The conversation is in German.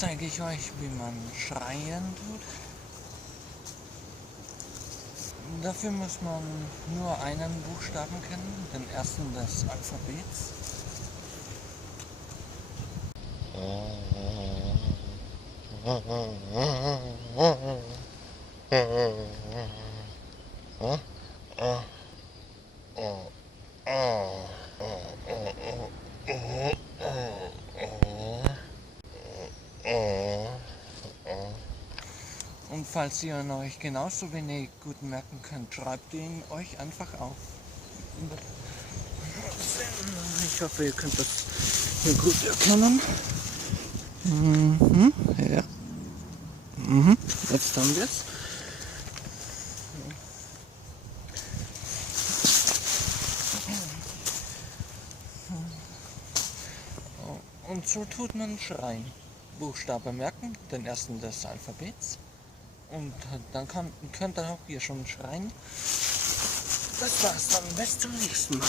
zeige ich euch, wie man schreien tut. Dafür muss man nur einen Buchstaben kennen, den ersten des Alphabets. Und falls ihr ihn euch genauso wenig gut merken könnt, schreibt ihn euch einfach auf. Ich hoffe, ihr könnt das hier gut erkennen. Ja. Jetzt haben wir es. Und so tut man schreien. Buchstabe merken, den ersten des Alphabets. Und dann könnt ihr auch hier schon schreien. Das war's dann. Bis zum nächsten Mal.